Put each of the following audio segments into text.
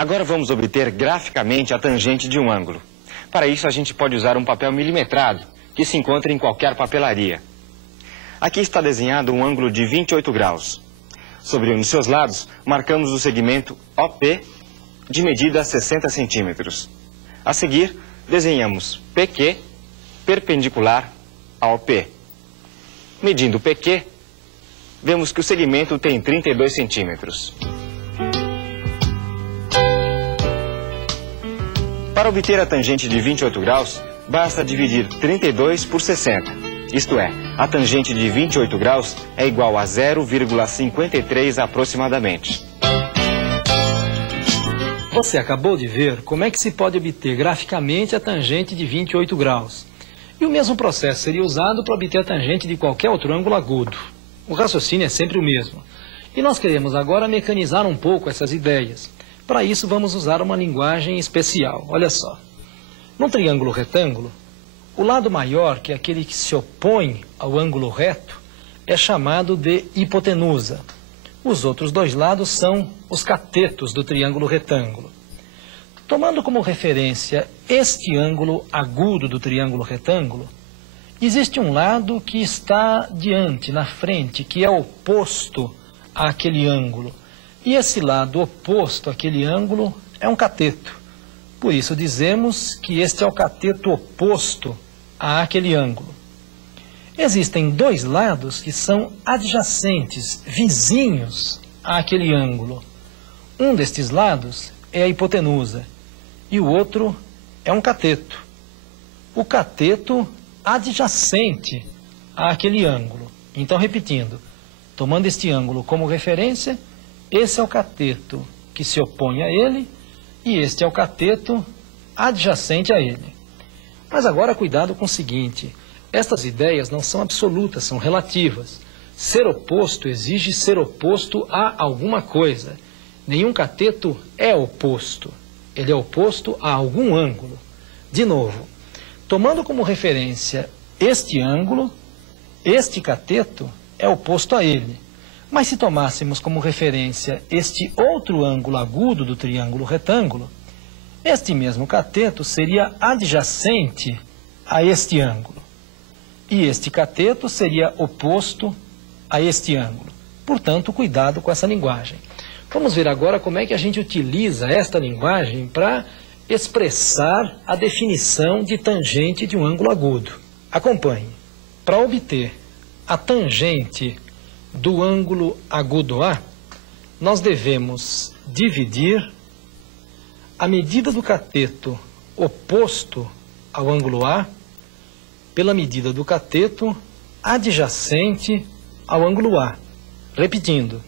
Agora vamos obter graficamente a tangente de um ângulo. Para isso a gente pode usar um papel milimetrado, que se encontra em qualquer papelaria. Aqui está desenhado um ângulo de 28 graus. Sobre um de seus lados, marcamos o segmento OP de medida 60 centímetros. A seguir, desenhamos PQ perpendicular ao OP. Medindo o PQ, vemos que o segmento tem 32 centímetros. Para obter a tangente de 28 graus, basta dividir 32 por 60. Isto é, a tangente de 28 graus é igual a 0,53 aproximadamente. Você acabou de ver como é que se pode obter graficamente a tangente de 28 graus. E o mesmo processo seria usado para obter a tangente de qualquer outro ângulo agudo. O raciocínio é sempre o mesmo. E nós queremos agora mecanizar um pouco essas ideias. Para isso vamos usar uma linguagem especial. Olha só. Num triângulo retângulo, o lado maior, que é aquele que se opõe ao ângulo reto, é chamado de hipotenusa. Os outros dois lados são os catetos do triângulo retângulo. Tomando como referência este ângulo agudo do triângulo retângulo, existe um lado que está diante, na frente, que é oposto àquele ângulo. E esse lado oposto àquele ângulo é um cateto. Por isso dizemos que este é o cateto oposto àquele ângulo. Existem dois lados que são adjacentes, vizinhos àquele ângulo. Um destes lados é a hipotenusa e o outro é um cateto. O cateto adjacente àquele ângulo. Então, repetindo, tomando este ângulo como referência, esse é o cateto que se opõe a ele e este é o cateto adjacente a ele. Mas agora cuidado com o seguinte, estas ideias não são absolutas, são relativas. Ser oposto exige ser oposto a alguma coisa. Nenhum cateto é oposto, ele é oposto a algum ângulo. De novo, tomando como referência este ângulo, este cateto é oposto a ele. Mas se tomássemos como referência este outro ângulo agudo do triângulo retângulo, este mesmo cateto seria adjacente a este ângulo. E este cateto seria oposto a este ângulo. Portanto, cuidado com essa linguagem. Vamos ver agora como é que a gente utiliza esta linguagem para expressar a definição de tangente de um ângulo agudo. Acompanhe. Para obter a tangente do ângulo agudo A, nós devemos dividir a medida do cateto oposto ao ângulo A pela medida do cateto adjacente ao ângulo A. Repetindo,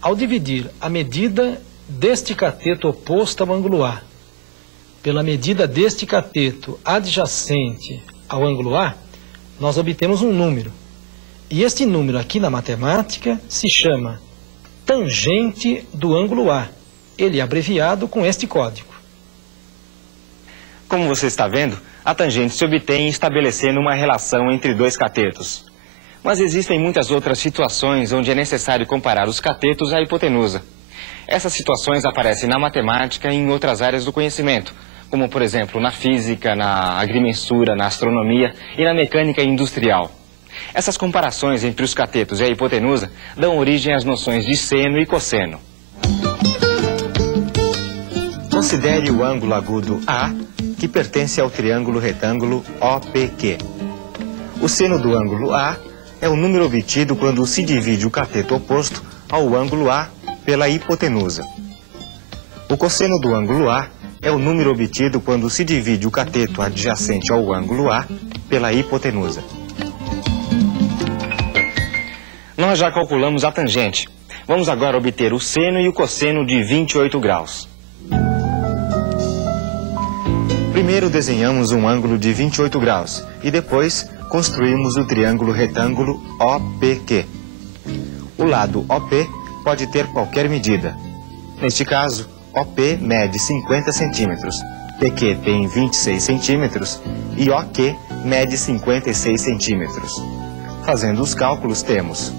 ao dividir a medida deste cateto oposto ao ângulo A pela medida deste cateto adjacente ao ângulo A, nós obtemos um número. E este número aqui na matemática se chama tangente do ângulo A. Ele é abreviado com este código. Como você está vendo, a tangente se obtém estabelecendo uma relação entre dois catetos. Mas existem muitas outras situações onde é necessário comparar os catetos à hipotenusa. Essas situações aparecem na matemática e em outras áreas do conhecimento, como por exemplo na física, na agrimensura, na astronomia e na mecânica industrial. Essas comparações entre os catetos e a hipotenusa dão origem às noções de seno e cosseno. Considere o ângulo agudo A, que pertence ao triângulo retângulo OPQ. O seno do ângulo A é o número obtido quando se divide o cateto oposto ao ângulo A pela hipotenusa. O cosseno do ângulo A é o número obtido quando se divide o cateto adjacente ao ângulo A pela hipotenusa. Nós já calculamos a tangente. Vamos agora obter o seno e o cosseno de 28 graus. Primeiro desenhamos um ângulo de 28 graus e depois construímos o triângulo retângulo OPQ. O lado OP pode ter qualquer medida. Neste caso, OP mede 50 centímetros, PQ tem 26 centímetros e OQ mede 56 centímetros. Fazendo os cálculos, temos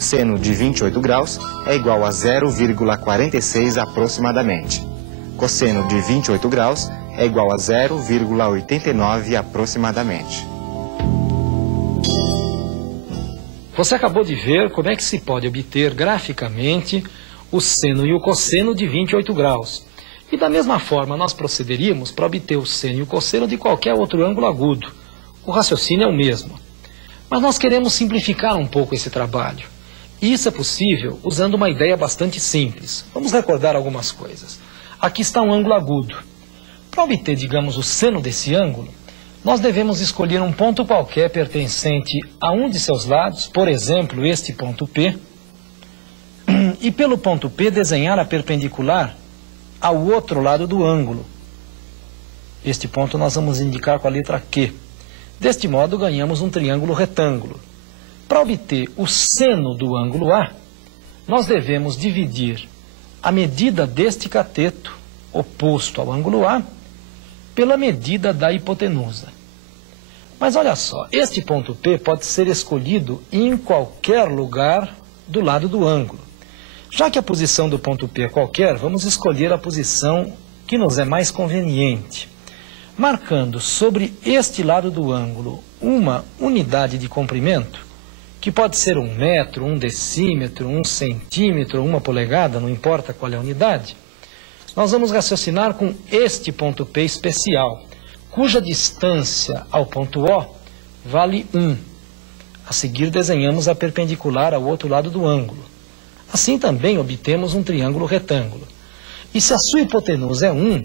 seno de 28 graus é igual a 0,46 aproximadamente. Cosseno de 28 graus é igual a 0,89 aproximadamente. Você acabou de ver como é que se pode obter graficamente o seno e o cosseno de 28 graus. E da mesma forma nós procederíamos para obter o seno e o cosseno de qualquer outro ângulo agudo. O raciocínio é o mesmo. Mas nós queremos simplificar um pouco esse trabalho. E isso é possível usando uma ideia bastante simples. Vamos recordar algumas coisas. Aqui está um ângulo agudo. Para obter, digamos, o seno desse ângulo, nós devemos escolher um ponto qualquer pertencente a um de seus lados, por exemplo, este ponto P, e pelo ponto P desenhar a perpendicular ao outro lado do ângulo. Este ponto nós vamos indicar com a letra Q. Deste modo, ganhamos um triângulo retângulo. Para obter o seno do ângulo A, nós devemos dividir a medida deste cateto, oposto ao ângulo A, pela medida da hipotenusa. Mas olha só, este ponto P pode ser escolhido em qualquer lugar do lado do ângulo. Já que a posição do ponto P é qualquer, vamos escolher a posição que nos é mais conveniente, marcando sobre este lado do ângulo uma unidade de comprimento, que pode ser 1 metro, 1 decímetro, 1 centímetro, 1 polegada, não importa qual é a unidade. Nós vamos raciocinar com este ponto P especial, cuja distância ao ponto O vale 1. A seguir desenhamos a perpendicular ao outro lado do ângulo. Assim também obtemos um triângulo retângulo. E se a sua hipotenusa é 1,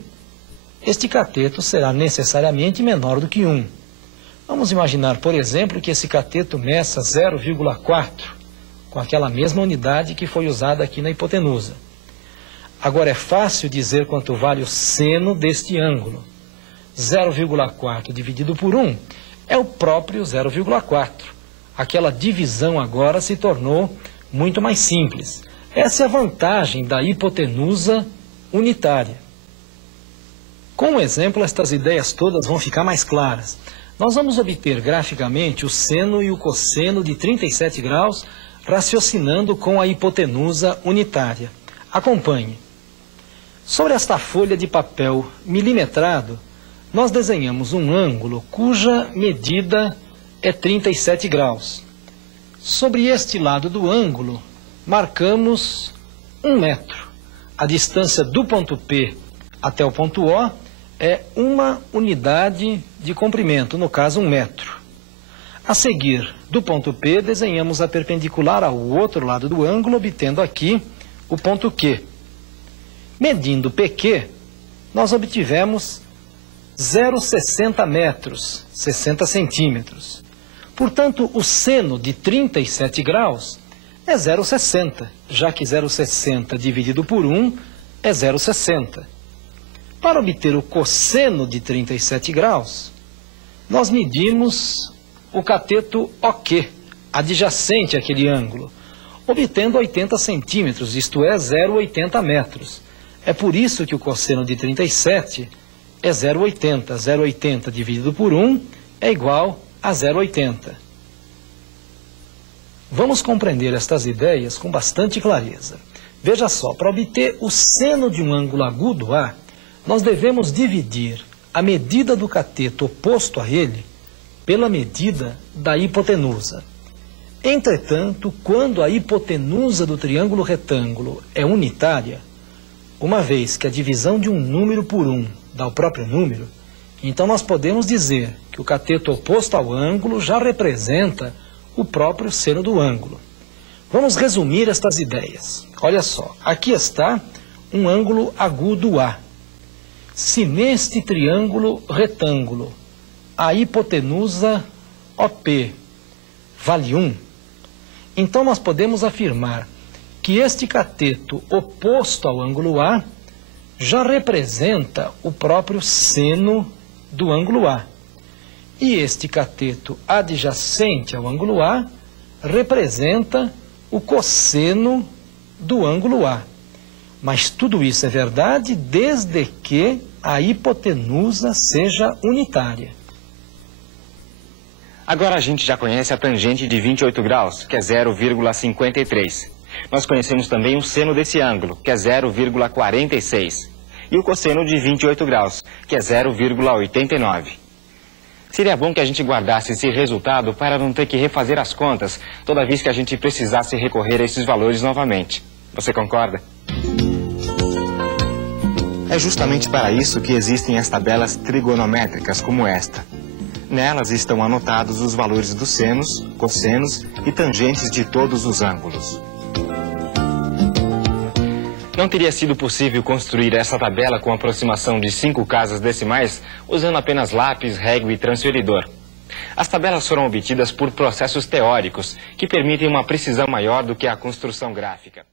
este cateto será necessariamente menor do que 1. Vamos imaginar, por exemplo, que esse cateto meça 0,4, com aquela mesma unidade que foi usada aqui na hipotenusa. Agora é fácil dizer quanto vale o seno deste ângulo. 0,4 dividido por 1 é o próprio 0,4. Aquela divisão agora se tornou muito mais simples. Essa é a vantagem da hipotenusa unitária. Com o exemplo, estas ideias todas vão ficar mais claras. Nós vamos obter graficamente o seno e o cosseno de 37 graus, raciocinando com a hipotenusa unitária. Acompanhe. Sobre esta folha de papel milimetrado, nós desenhamos um ângulo cuja medida é 37 graus. Sobre este lado do ângulo, marcamos 1 metro. A distância do ponto P até o ponto O é uma unidade de comprimento, no caso 1 metro. A seguir, do ponto P, desenhamos a perpendicular ao outro lado do ângulo, obtendo aqui o ponto Q. Medindo PQ, nós obtivemos 0,60 metros, 60 centímetros. Portanto, o seno de 37 graus é 0,60, já que 0,60 dividido por 1 é 0,60. Para obter o cosseno de 37 graus, nós medimos o cateto OQ, adjacente àquele ângulo, obtendo 80 centímetros, isto é, 0,80 metros. É por isso que o cosseno de 37 é 0,80. 0,80 dividido por 1 é igual a 0,80. Vamos compreender estas ideias com bastante clareza. Veja só, para obter o seno de um ângulo agudo A, nós devemos dividir a medida do cateto oposto a ele pela medida da hipotenusa. Entretanto, quando a hipotenusa do triângulo retângulo é unitária, uma vez que a divisão de um número por 1 dá o próprio número, então nós podemos dizer que o cateto oposto ao ângulo já representa o próprio seno do ângulo. Vamos resumir estas ideias. Olha só, aqui está um ângulo agudo A. Se neste triângulo retângulo a hipotenusa OP vale 1, então nós podemos afirmar que este cateto oposto ao ângulo A já representa o próprio seno do ângulo A. E este cateto adjacente ao ângulo A representa o cosseno do ângulo A. Mas tudo isso é verdade desde que a hipotenusa seja unitária. Agora a gente já conhece a tangente de 28 graus, que é 0,53. Nós conhecemos também o seno desse ângulo, que é 0,46. e o cosseno de 28 graus, que é 0,89. Seria bom que a gente guardasse esse resultado para não ter que refazer as contas toda vez que a gente precisasse recorrer a esses valores novamente. Você concorda? É justamente para isso que existem as tabelas trigonométricas como esta. Nelas estão anotados os valores dos senos, cossenos e tangentes de todos os ângulos. Não teria sido possível construir essa tabela com aproximação de 5 casas decimais usando apenas lápis, régua e transferidor. As tabelas foram obtidas por processos teóricos que permitem uma precisão maior do que a construção gráfica.